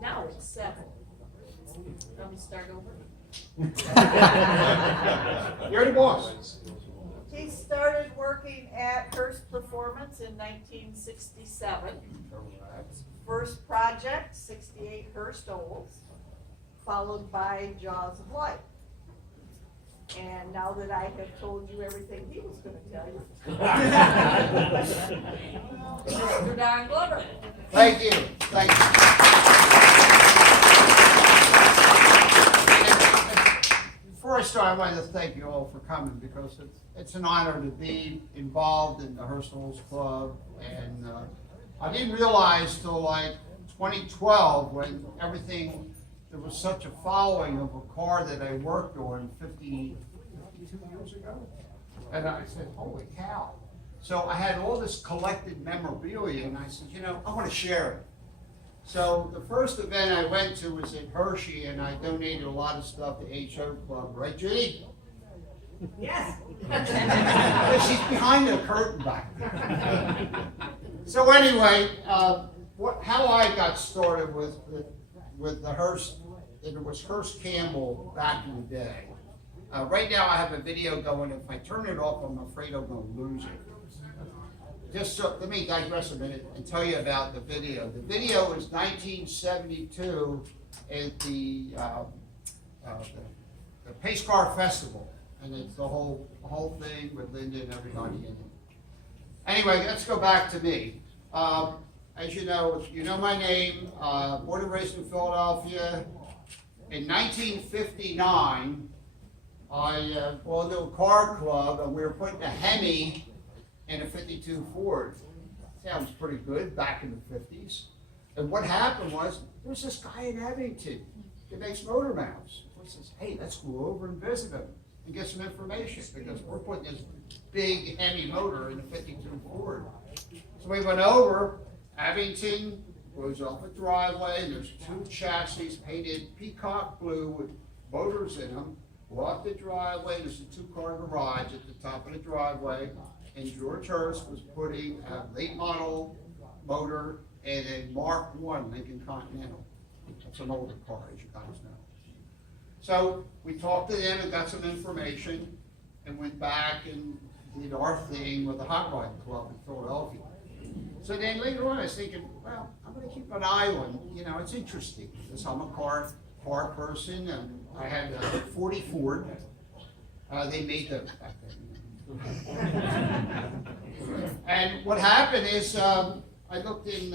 Now it's 7. Let me start over. You're the boss. He started working at Hurst Performance in 1967. First project, 68 Hurst Olds, followed by Jaws of Life. And now that I have told you everything he was going to tell you, Mr. Don Glover. Thank you. Thank you. Before I start, I wanted to thank you all for coming because it's an honor to be involved in the Hurst Olds Club. And I didn't realize till like 2012 when everything, there was such a following of a car that I worked on 52 years ago. And I said, holy cow. So I had all this collected memorabilia and I said, you know, I want to share it. So the first event I went to was at Hershey and I donated a lot of stuff to HO Club, right Judy? Yes. She's behind the curtain back there. So anyway, how I got started with the Hurst, it was Hurst Campbell back in the day. Right now I have a video going. If I turn it off, I'm afraid I'm going to lose it. Just so, let me digress a minute and tell you about the video. The video is 1972 at the Pace Car Festival, and it's the whole thing with Linda and everybody in it. Anyway, let's go back to me. As you know my name. Born and raised in Philadelphia. In 1959, I belonged to a car club, and we were putting a Hemi in a 52 Ford. Sounds pretty good back in the 50s. And what happened was, there's this guy in Abington that makes motor mounts. He says, hey, let's go over and visit him and get some information because we're putting this big Hemi motor in a 52 Ford. So we went over. Abington goes off a driveway, and there's 2 chassis painted peacock blue with motors in them. Go up the driveway, there's a 2-car garage at the top of the driveway, and George Hurst was putting a late model motor in a Mark I Lincoln Continental. That's an older car, as you guys know. So we talked to them and got some information, and went back and did our thing with the Hot Rod Club in Philadelphia. So then later on I was thinking, well, I'm going to keep an eye on, it's interesting because I'm a car person, and I had a 40 Ford. They made those back then. And what happened is I looked in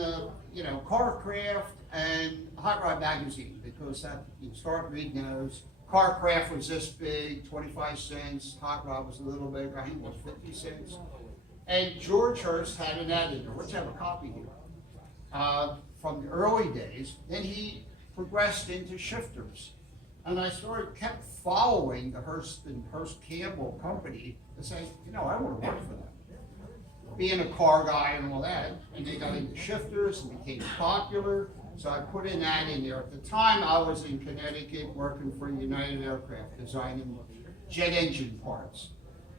CarCraft and Hot Rod Magazine because you start reading those. CarCraft was this big, 25 cents. Hot Rod was a little bigger, I think it was 50 cents. And George Hurst had an editor. Let's have a copy here. From the early early days. Then he progressed into shifters. And I kept following the Hurst and Hurst Campbell company to say, you know, I want to work for them. Being a car guy and all that, and they got into shifters and became popular. So I put in that in there. At the time, I was in Connecticut working for United Aircraft, designing jet engine parts.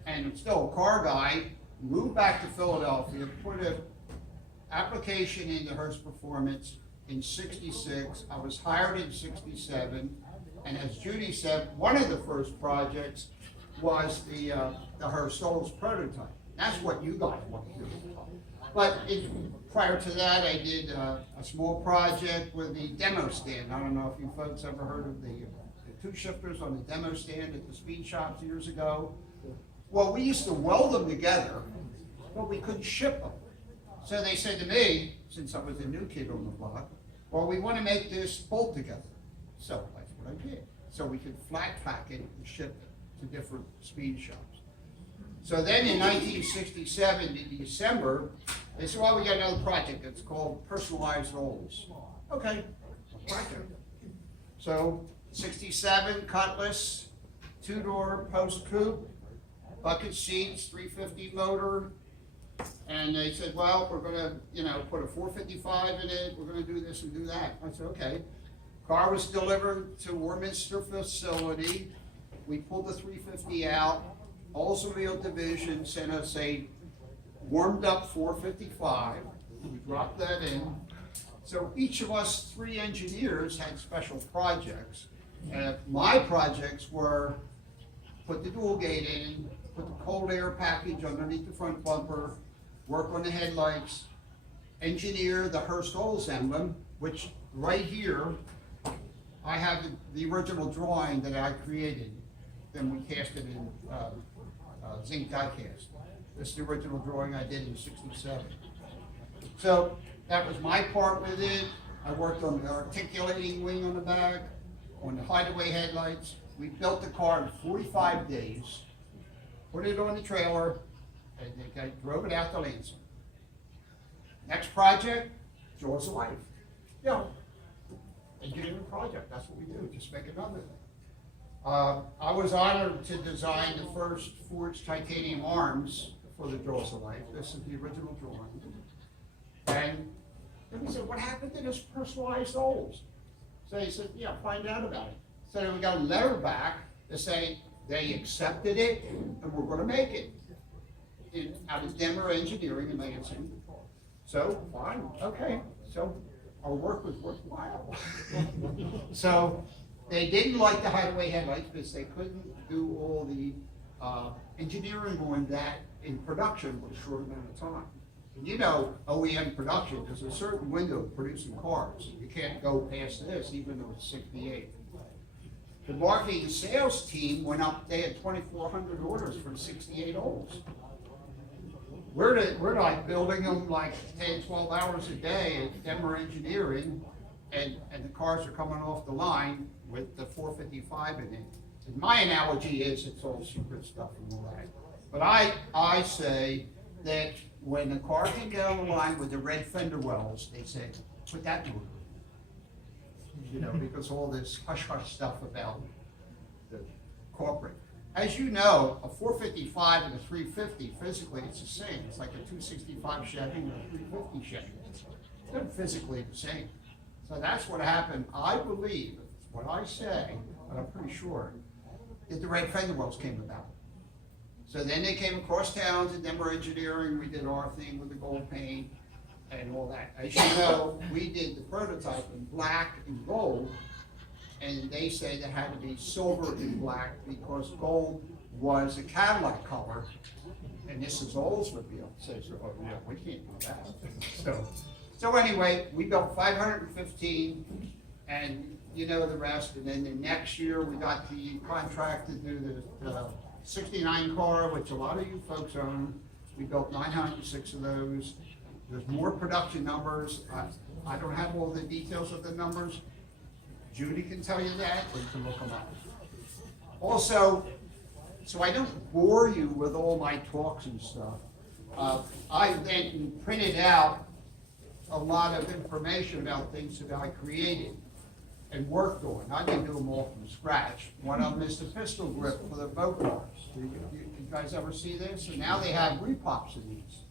And I'm still a car guy, moved back to Philadelphia, put an application into Hurst Performance in '66. I was hired in '67. And as Judy said, one of the first projects was the Hurst Souls prototype. That's what you guys want to do. But prior to that, I did a small project with the demo stand. I don't know if you folks ever heard of the two shifters on the demo stand at the speed shops years ago. Well, we used to weld them together, but we couldn't ship them. So they said to me, since I was a new kid on the block, well, we want to make this bolt together. So that's what I did. So we could flat pack it and ship it to different speed shops. So then in 1967, in December, they said, well, we got another project. It's called Personalized Rolls. Okay, project. So 67, Cutlass, two-door post coupe, bucket seats, 350 motor. And they said, well, we're going to, you know, put a 455 in it. We're going to do this and do that. I said, okay. Car was delivered to Warminster facility. We pulled the 350 out. Oldsmobile division sent us a warmed up 455. We dropped that in. So each of us 3 engineers had special projects. My projects were put the dual gate in, put the cold air package underneath the front bumper, work on the headlights, engineer the Hurst Olds emblem, which right here, I have the original drawing that I created. Then we cast it in zinc die cast. This is the original drawing I did in '67. So that was my part with it. I worked on the articulating wing on the back, on the hideaway headlights. We built the car in 45 days, put it on the trailer, and I drove it out to Lansing. Next project, Jaws of Life. Yeah, engineering project, that's what we do, just make another thing. I was honored to design the first forged titanium arms for the Jaws of Life. This is the original drawing. And then we said, what happened to this personalized Olds? So he said, yeah, find out about it. So we got a letter back to say they accepted it and we're going to make it out of Denver Engineering in Lansing. So, fine, okay. So our work was worthwhile. So they didn't like the hideaway headlights because they couldn't do all the engineering on that in production with a short amount of time. And you know, OEM production, there's a certain window of producing cars. You can't go past this, even though it's 68. The marketing and sales team went up, they had 2,400 orders from 68 Olds. We're like building them like 10, 12 hours a day at Denver Engineering, and the cars are coming off the line with the 455 in it. And my analogy is it's all secret stuff and all that. But I say that when the car came down the line with the red fender wells, they said, put that motor in. You know, because all this hush-hush stuff about the corporate. As you know, a 455 and a 350, physically it's the same. It's like a 265 Chevy and a 350 Chevy. They're physically the same. So that's what happened, I believe, it's what I say, but I'm pretty sure, that the red fender wells came about. So then they came across towns and Denver Engineering, we did our thing with the gold paint and all that. As you know, we did the prototype in black and gold, and they say that had to be silver and black because gold was a Cadillac color, and this is Oldsmobile. So, oh yeah, we can't do that. So anyway, we built 515, and you know the rest. And then the next year, we got the contract to do the 69 car, which a lot of you folks own. We built 906 of those. There's more production numbers. I don't have all the details of the numbers. Judy can tell you that, or you can look them up. Also, so I don't bore you with all my talks and stuff, I then printed out a lot of information about things that I created and worked on. I didn't do them all from scratch. One of them is the pistol grip for the boat cars. You guys ever see this? And now they have repops in these.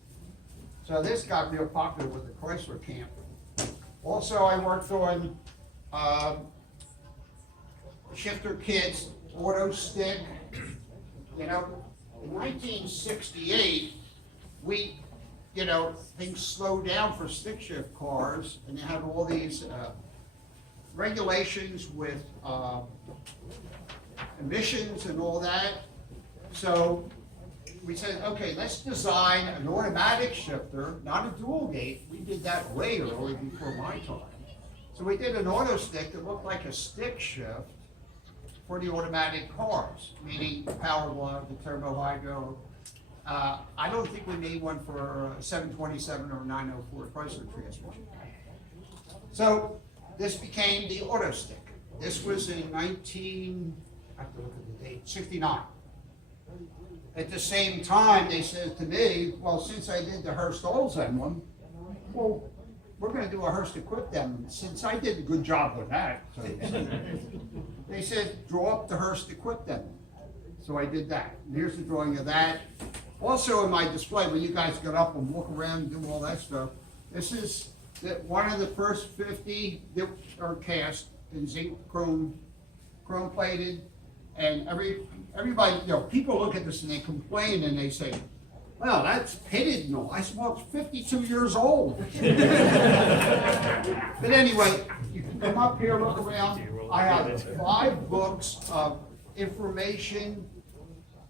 So this got real popular with the Chrysler camp. Also, I worked on shifter kits, auto stick. You know, in 1968, things slowed down for stick shift cars, and they had all these regulations with emissions and all that. So we said, okay, let's design an automatic shifter, not a dual gate. We did that way early before my time. So we did an auto stick that looked like a stick shift for the automatic cars, meaning the power glove, the turbo hydro. I don't think we made one for a 727 or 904 Chrysler transmission. So this became the auto stick. This was in I have to look at the date, 69. At the same time, they said to me, well, since I did the Hurst Olds emblem, well, we're going to do a Hurst equipped emblem. Since I did a good job with that, so they said, draw up the Hurst equipped emblem. So I did that. And here's the drawing of that. Also in my display, when you guys get up and walk around and do all that stuff, this is one of the first 50 that are cast in zinc chrome plated. And everybody, people look at this and they complain and they say, well, that's pitted and all. I said, well, it's 52 years old. But anyway, you can come up here, look around. I have 5 books of information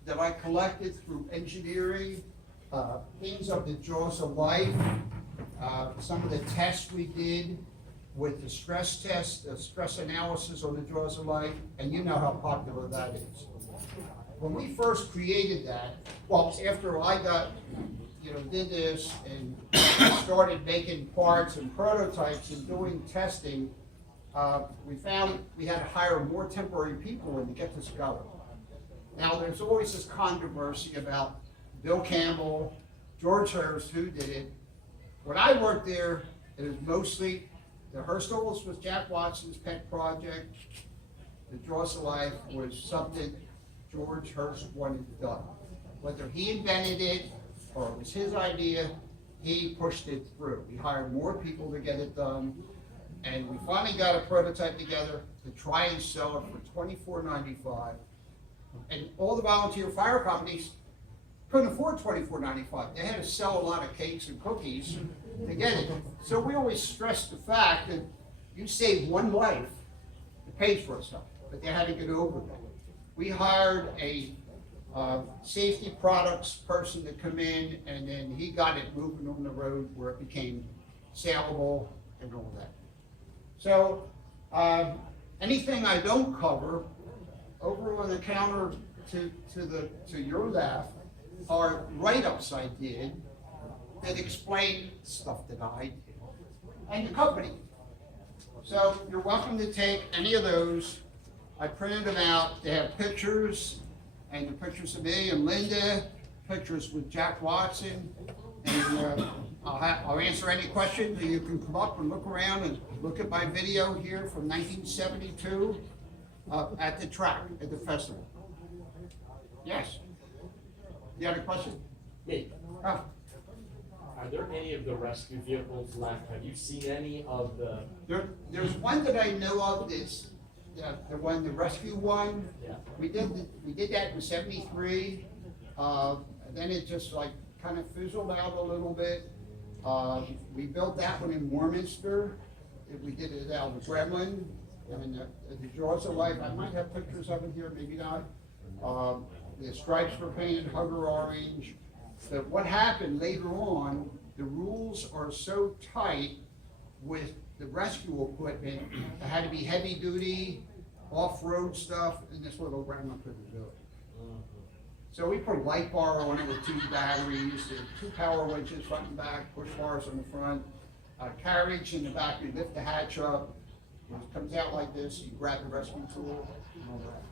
that I collected through engineering, things of the jaws of life, some of the tests we did with the stress test, the stress analysis on the jaws of life, and you know how popular that is. When we first created that, well, after I did this and started making parts and prototypes and doing testing, we found we had to hire more temporary people in to get this going. Now, there's always this controversy about Bill Campbell, George Hurst, who did it. When I worked there, it was mostly the Hurst Olds was Jack Watson's pet project. The Jaws of Life was something George Hurst wanted done. Whether he invented it or it was his idea, he pushed it through. We hired more people to get it done, and we finally got a prototype together to try and sell it for $24.95. And all the volunteer fire companies couldn't afford $24.95. They had to sell a lot of cakes and cookies to get it. So we always stress the fact that you save one life, it pays for itself, but they had to get over that. We hired a safety products person to come in, and then he got it moving on the road where it became saleable and all that. So anything I don't cover, over on the counter to your left are write-ups I did that explain stuff that I did and the company. So you're welcome to take any of those. I printed them out. They have pictures, and the pictures of me and Linda, pictures with Jack Watson, and I'll answer any questions. You can come up and look around and look at my video here from 1972 at the track, at the festival. Yes? You had a question? Me. Oh. Are there any of the rescue vehicles left? Have you seen any of the? There's one that I know of. It's the rescue one. Yeah. We did that in '73. Then it just kind of fizzled out a little bit. We built that one in Warminster. We did it out of Gremlin. And the Jaws of Life, I might have pictures of it here, maybe not. The stripes were painted hugger orange. But what happened later on, the rules are so tight with the rescue equipment, it had to be heavy duty, off-road stuff, and this little Gremlin couldn't do it. So we put a light bar on it with 2 batteries, 2 power winches front and back, push bars on the front, carriage in the back. You lift the hatch up, it comes out like this. You grab the rescue tool and all that.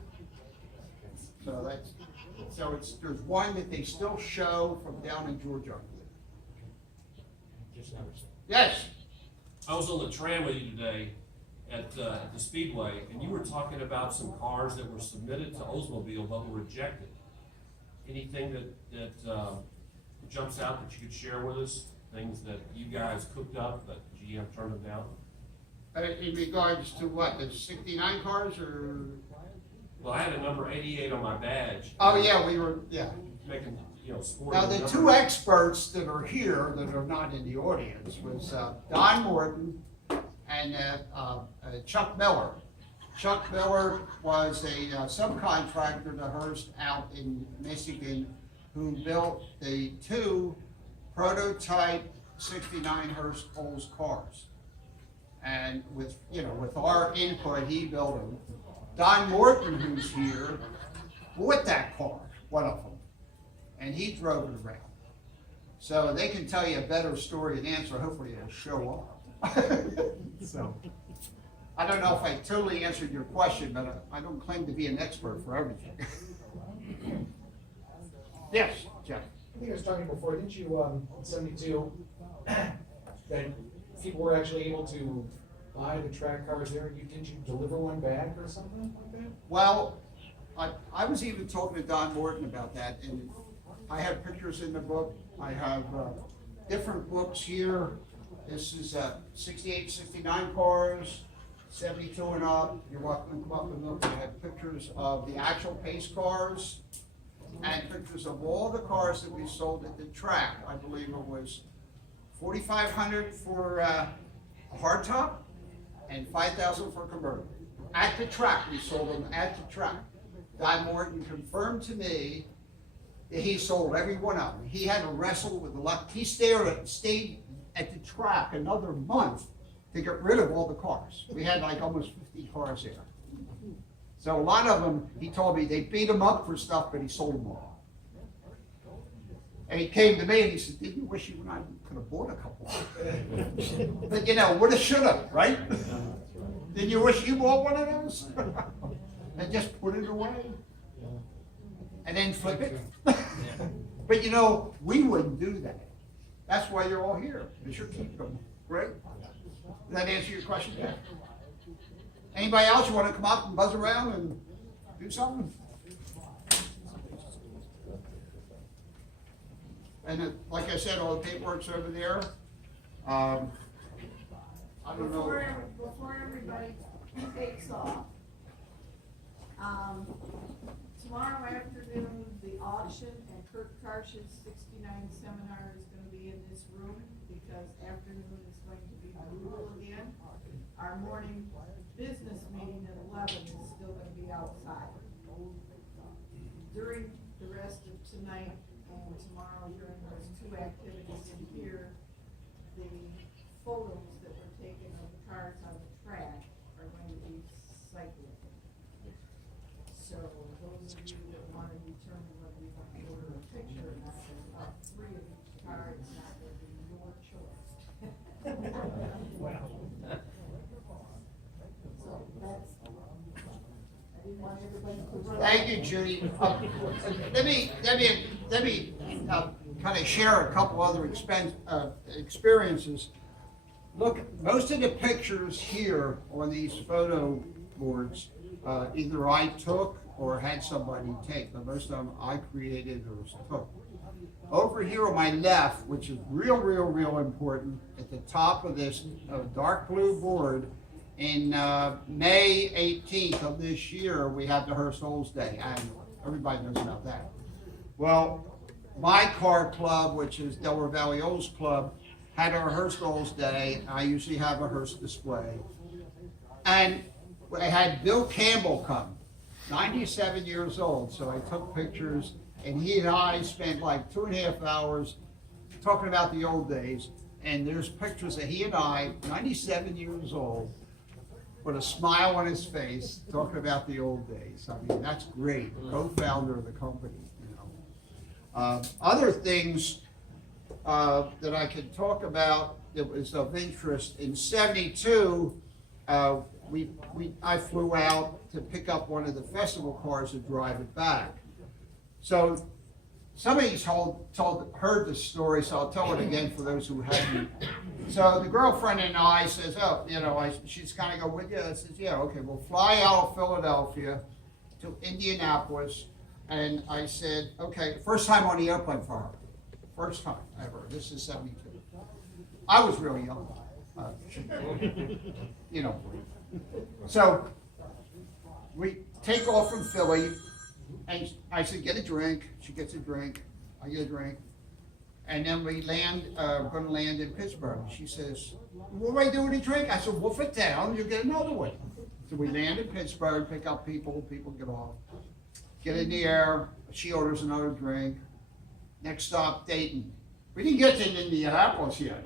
So there's one that they still show from down in Georgia. Just never seen. Yes. I was on the tram with you today at the Speedway, and you were talking about some cars that were submitted to Oldsmobile but were rejected. Anything that jumps out that you could share with us? Things that you guys cooked up but GM turned them down? In regards to what, the 69 cars or? Well, I had a number 88 on my badge. Oh, yeah, yeah. Making, sporting. Now, the two experts that are here that are not in the audience was Don Morton and Chuck Miller. Chuck Miller was a subcontractor to Hurst out in Michigan who built the two prototype 69 Hurst Olds cars. And with our input, he built them. Don Morton, who's here, bought that car, one of them, and he drove it around. So they can tell you a better story and answer. Hopefully it'll show up. So I don't know if I totally answered your question, but I don't claim to be an expert for everything. Yes, Jeff. I think I was talking before, didn't you, in 72, that people were actually able to buy the track cars there? Didn't you deliver one back or something like that? Well, I was even talking to Don Morton about that, and I have pictures in the book. I have different books here. This is 68, 69 cars, 72 and up. You're welcome to come up and look. I have pictures of the actual pace cars and pictures of all the cars that we sold at the track. I believe it was 4,500 for a hardtop and 5,000 for a convertible. At the track, we sold them at the track. Don Morton confirmed to me that he sold every one of them. He had to wrestle with the luck. He stayed at the track another month to get rid of all the cars. We had like almost 50 cars there. So a lot of them, he told me, they beat him up for stuff, but he sold them all. And he came to me and he said, didn't you wish you and I could have bought a couple? But woulda, shoulda, right? Didn't you wish you bought one of those? And just put it away? And then flip it? But we wouldn't do that. That's why you're all here, because you're keeping them, right? Does that answer your question, Jack? Anybody else want to come up and buzz around and do something? And like I said, all the paperwork's over there. I don't know. Before everybody takes off, tomorrow afternoon, the auction at Kurt Karsh's 69 seminar is going to be in this room because afternoon is going to be brutal again. Our morning business meeting at 11 is still going to be outside. During the rest of tonight and tomorrow, during those two activities in here, the photos that were taken of the cars on the track are going to be cycling. So those of you that want to determine whether you want to order a picture or not, there's about 3 of each car. It's not going to be your choice. So that's, I didn't want everybody to. Thank you, Judy. Let me kind of share a couple other experiences. Look, most of the pictures here on these photo boards, either I took or had somebody take, but most of them I created or took. Over here on my left, which is real important, at the top of this dark blue board, in May 18th of this year, we have the Hurst Olds Day, and everybody knows about that. Well, my car club, which is Delaware Valley Olds Club, had our Hurst Olds Day. I usually have a Hurst display. And I had Bill Campbell come, 97 years old, so I took pictures, and he and I spent like 2.5 hours talking about the old days, and there's pictures of he and I, 97 years old, with a smile on his face, talking about the old days. I mean, that's great, the co-founder of the company, Other things that I could talk about that was of interest, in 72, I flew out to pick up one of the festival cars and drive it back. So somebody's heard the story, so I'll tell it again for those who haven't. So the girlfriend and I says, oh, she's kind of go with you. I says, yeah, okay, we'll fly out of Philadelphia to Indianapolis. And I said, okay, first time on the airplane for her. First time ever. This is 72. I was really young. So we take off from Philly, and I said, get a drink. She gets a drink. I get a drink. And then we land, we're going to land in Pittsburgh. She says, what do I do with a drink? I said, wolf it down, you get another one. So we land in Pittsburgh, pick up people get off. Get in the air, she orders another drink. Next stop, Dayton. We didn't get to Indianapolis yet.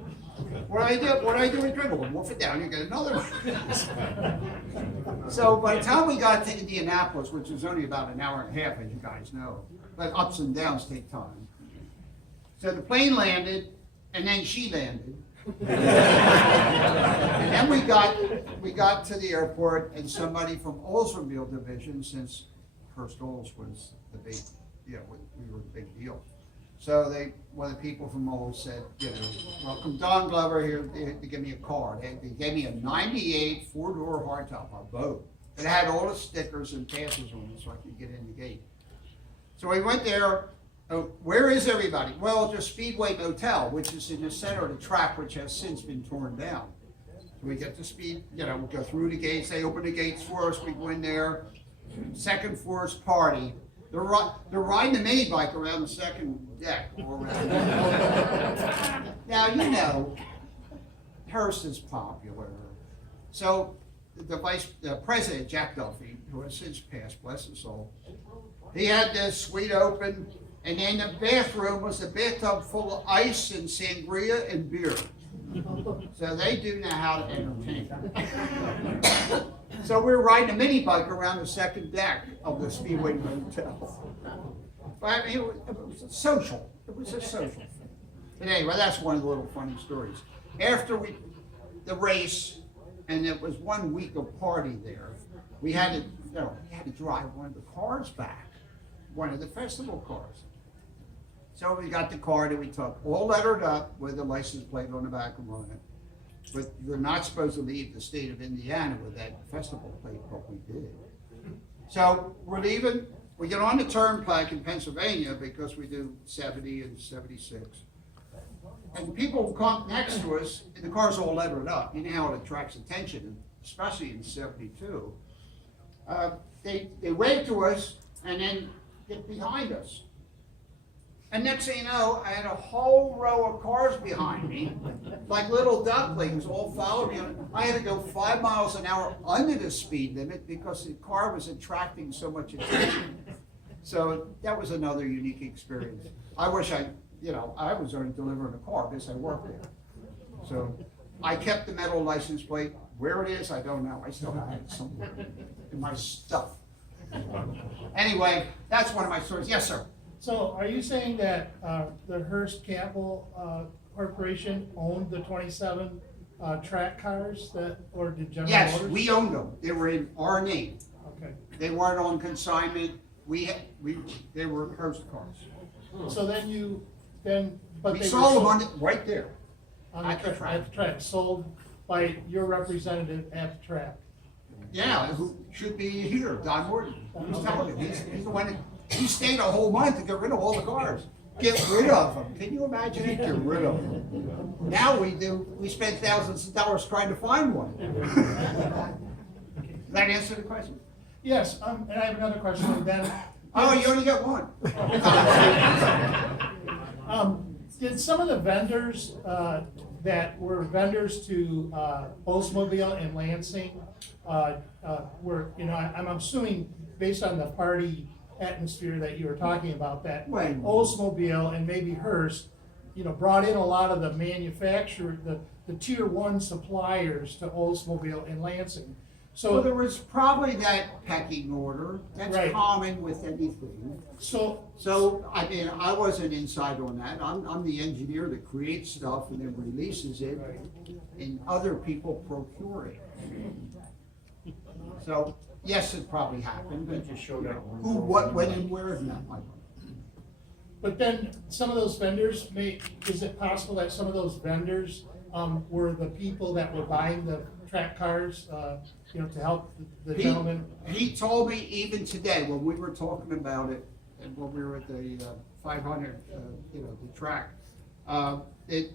What do I do with drink? Well, wolf it down, you get another one. So by the time we got to Indianapolis, which is only about an hour and a half, as you guys know, but ups and downs take time. So the plane landed, and then she landed. And then we got to the airport, and somebody from Oldsmobile division, since Hurst was the big, we were the big deal. So one of the people from Olds said, welcome Don Glover here to give me a car. They gave me a 98 four-door hardtop, a boat. It had all the stickers and passes on it so I could get in the gate. So we went there. Where is everybody? Well, the Speedway Motel, which is in the center of the track, which has since been torn down. So we get to we go through the gates. They open the gates for us. We go in there. Second floor's party. They're riding the mini bike around the second deck. All around. Now, Hurst is popular. So the president, Jack Duffy, who has since passed, bless his soul, he had this suite open, and in the bathroom was a bathtub full of ice and sangria and beer. So they do know how to entertain. So we were riding a mini bike around the second deck of the Speedway Motel. But it was social. It was a social thing. But anyway, that's one of the little funny stories. After the race, and it was 1 week of party there, we had to drive one of the cars back, one of the festival cars. So we got the car that we took, all lettered up with the license plate on the back of it. But you're not supposed to leave the state of Indiana with that festival plate, but we did. So we're leaving, we get on the turnpike in Pennsylvania because we do 70 and 76. And people come next to us, and the car's all lettered up. You know how it attracts attention, especially in 72. They wave to us and then get behind us. And next thing you know, I had a whole row of cars behind me, like little ducklings, all following me. I had to go 5 miles an hour under the speed limit because the car was attracting so much attention. So that was another unique experience. I wish I was only delivering a car because I worked there. So I kept the metal license plate. Where it is, I don't know. I still have it somewhere in my stuff. Anyway, that's one of my stories. Yes, sir. So are you saying that the Hurst Campbell Corporation owned the 27 track cars or did General Yes, Motors? we owned them. They were in our name. Okay. They weren't on consignment. They were Hurst cars. So then we We sold them right there. on at the track. At the track, sold by your representative at the track. Yeah, who should be here, Don Morton. He's telling me, he's the one that, he stayed a whole month to get rid of all the cars. Get rid of them. Can you imagine it? Get rid of them. Now we spend thousands of dollars trying to find one. Does that answer the question? Yes, and I have another question. And then, Oh, you only got one. did some of the vendors that were vendors to Oldsmobile and Lansing were, I'm assuming based on the party atmosphere that you were talking about, that Right. Oldsmobile and maybe Hurst, brought in a lot of the the tier one suppliers to Oldsmobile and Lansing. So there So, was probably that pecking order. That's Right. common with anything. so, I mean, I wasn't inside on that. I'm the engineer that creates stuff and then releases it, and other people procure it. So, yes, it probably happened, but Just showed up. who, what, when, and where is not my. But then some of those vendors is it possible that some of those vendors, were the people that were buying the track cars, you know, to help the gentleman? He told me even today, when we were talking about it, and when we were at the 500, you know, the track,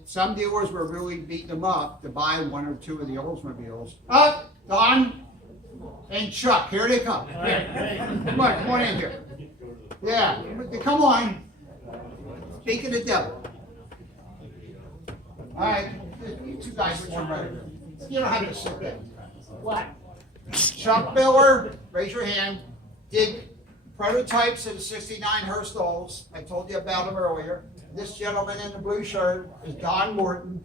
some dealers were really beating them up to buy one or two of the Oldsmobiles. Don and Chuck, here they come. Here. Come on in here. Yeah, come on. Speak of the devil. All right, you two guys, which one right here? You don't have to sit there. What? Chuck Miller, raise your hand, did prototypes of the '69 Hurst Olds. I told you about him earlier. This gentleman in the blue shirt is Don Morton.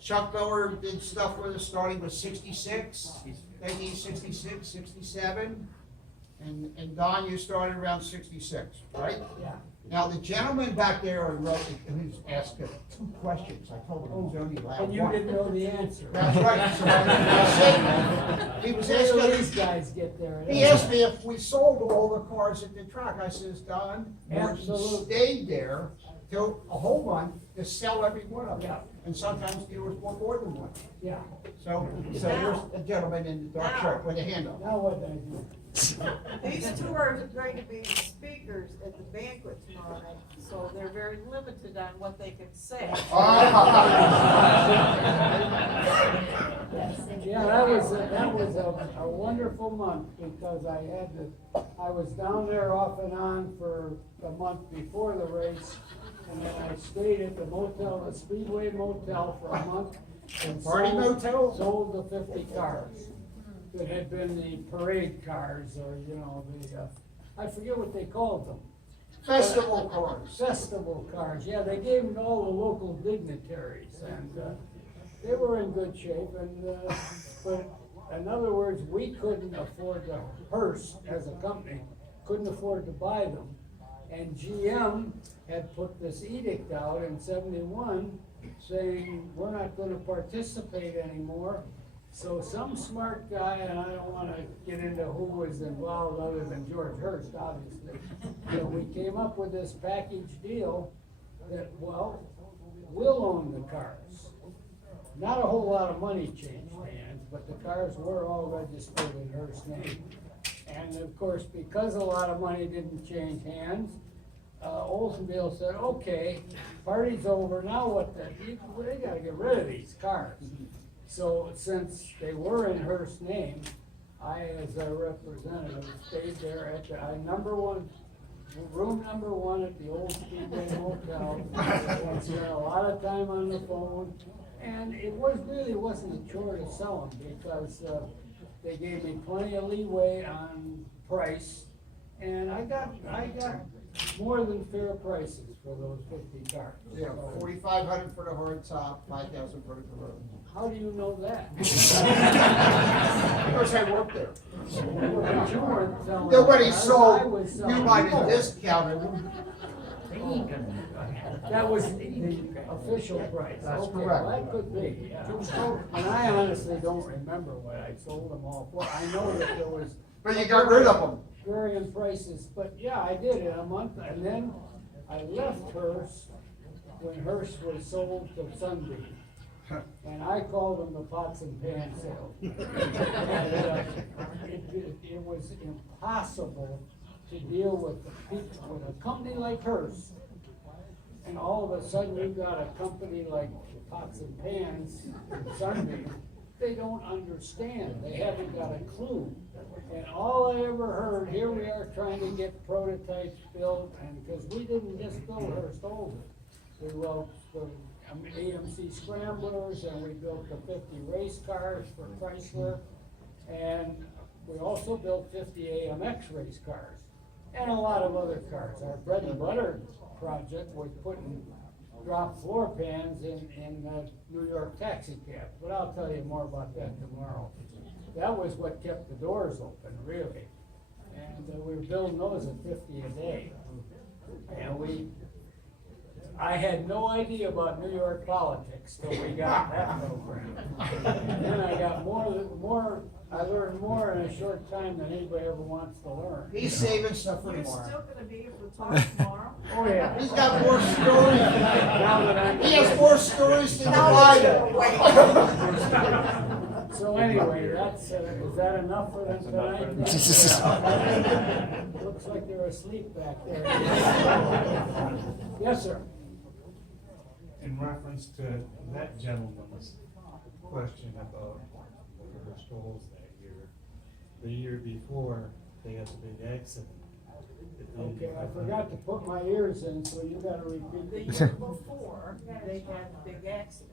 Chuck Miller did stuff with us starting with '66, 1966, '67. And Don, you started around '66, right? Yeah. Now, the gentleman back there who's asked 2 questions, I told him he was only allowed And you one. didn't know the answer. That's right. So I said, he was Where do asking, these guys get there? he asked me if we sold all the cars at the track. I says, Don, Morton Absolutely. stayed there till a whole month to sell every one of them. Yeah. And sometimes dealers want more than one. Yeah. So here's a gentleman in the dark shirt with a hand up. Now what did I do? These two are going to be speakers at the banquet tomorrow night, so they're very limited on what they can say. Yeah, that was a wonderful month because I was down there off and on for the month before the race. And then I stayed at the motel, the Speedway Motel for a month. And Party motel? Sold the 50 cars that had been the parade cars or, you know, I forget what they called them. Festival cars. Festival cars, yeah, they gave them to all the local dignitaries, and they were in good shape, and, but in other words, we couldn't afford to, Hurst as a company, couldn't afford to buy them. And GM had put this edict out in '71 saying, we're not gonna participate anymore. So some smart guy, and I don't wanna get into who was involved other than George Hurst, obviously. So we came up with this package deal that, well, we'll own the cars. Not a whole lot of money changed hands, but the cars were all registered in Hurst's name. And of course, because a lot of money didn't change hands, Oldsmobile said, okay, party's over, now what they gotta get rid of these cars. So since they were in Hurst's name, I, as a representative, stayed there at the room number one at the old Speedway Motel. And spent a lot of time on the phone, and it really wasn't a chore to sell them because they gave me plenty of leeway on price, and I got more than fair prices for those 50 cars. Yeah, So, 4,500 for the hard top, 5,000 for the road. how do you know that? Because I worked there. But you weren't selling Nobody cars, I sold, was you selling might have cars. discounted. That was the official price. That's Okay, correct. well, that could be, yeah. And I honestly don't remember what I sold them all for. I know that there was. But you got rid of them. Varying prices, but yeah, I did in a month, and then I left Hurst when Hurst was sold to Sunbeam. And I called them the pots and pan sale. It was impossible to deal with with a company like Hurst. And all of a sudden you got a company like Pots and Pans in Sunbeam. They don't understand, they haven't got a clue. And all I ever heard, here we are trying to get prototypes built, and because we didn't just build Hurst Olds. We built the AMC Scramblers, and we built the 50 race cars for Chrysler, and we also built 50 AMX race cars, and a lot of other cars. Our bread and butter project was putting drop floor pans in New York taxi cabs, but I'll tell you more about that tomorrow. That was what kept the doors open, really. And we were building those at 50 a day. And I had no idea about New York politics till we got that program. And then I got more I learned more in a short time than anybody ever wants to learn. He's saving stuff for You're tomorrow. still gonna be able to talk tomorrow? Oh, yeah. He's got more stories. Now that I'm- He has more stories than the Now Bible. it's gonna wait. So anyway, that's, is that enough for them tonight? Looks like they're asleep back there. Yes, sir. In reference to that gentleman's question about the Hurst Holes that year, the year before, they had the big accident. at the Okay, I 8500. forgot to put my ears in, so you gotta repeat The the year before, they had the big accident.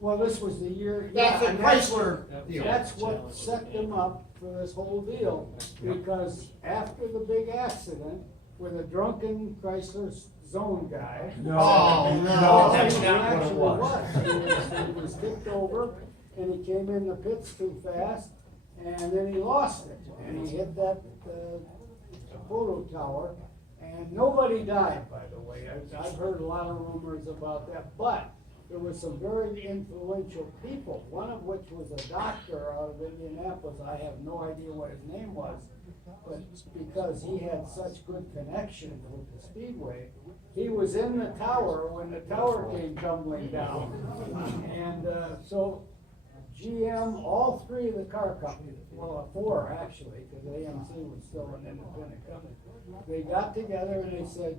Well, this was the year. That's the and Chrysler deal. That's what set them up for this whole deal, because after the big accident with a drunken Chrysler Zone guy. Oh, no. That's not what it was. He was tipped over, and he came in the pits too fast, and then he lost it, and he hit that, photo tower, and nobody died, by the way. I've heard a lot of rumors about that, but there were some very influential people, one of which was a doctor out of Indianapolis. I have no idea what his name was, but because he had such good connections with the Speedway, he was in the tower when the tower came tumbling down. And so GM, all three of the car companies, well, four actually, because AMC was still an independent company, they got together and they said,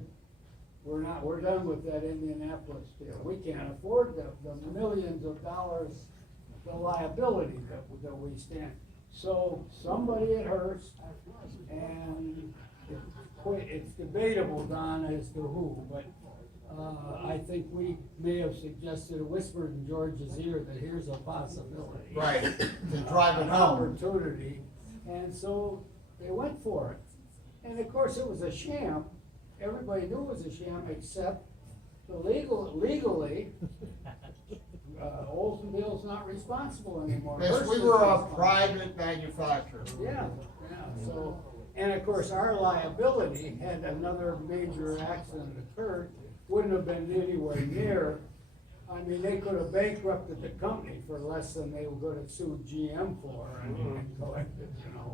we're done with that Indianapolis deal. We can't afford the millions of dollars, the liability that we stand. So somebody at Hurst, and it's debatable, Don, as to who, but I think we may have suggested, whispered in George's ear that here's a possibility. Right, to drive it An home. opportunity, and so they went for it. And of course, it was a sham. Everybody knew it was a sham, except legally, Oldsmobile's not responsible anymore. Yes, Hurst we is were a responsible. private manufacturer. Yeah, so, and of course, our liability, had another major accident occurred, wouldn't have been anywhere near. I mean, they could have bankrupted the company for less than they were gonna sue GM for and collected, you know.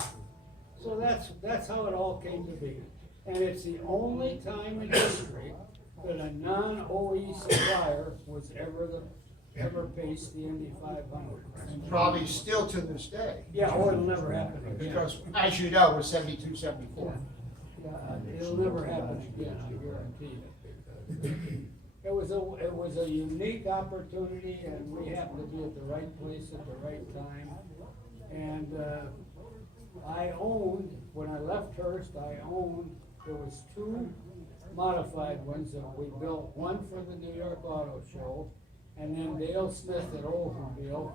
So that's how it all came to be. And it's the only time in history that a non-OE supplier was ever paced the Indy 500. Probably still to this day. Yeah, or it'll never happen again. Because, as you know, we're 72, 74. Yeah, it'll never happen again, I guarantee it. It was a unique opportunity, and we happened to be at the right place at the right time. And, I owned, when I left Hurst, there was two modified ones that we built, one for the New York Auto Show, and then Dale Smith at Oldsmobile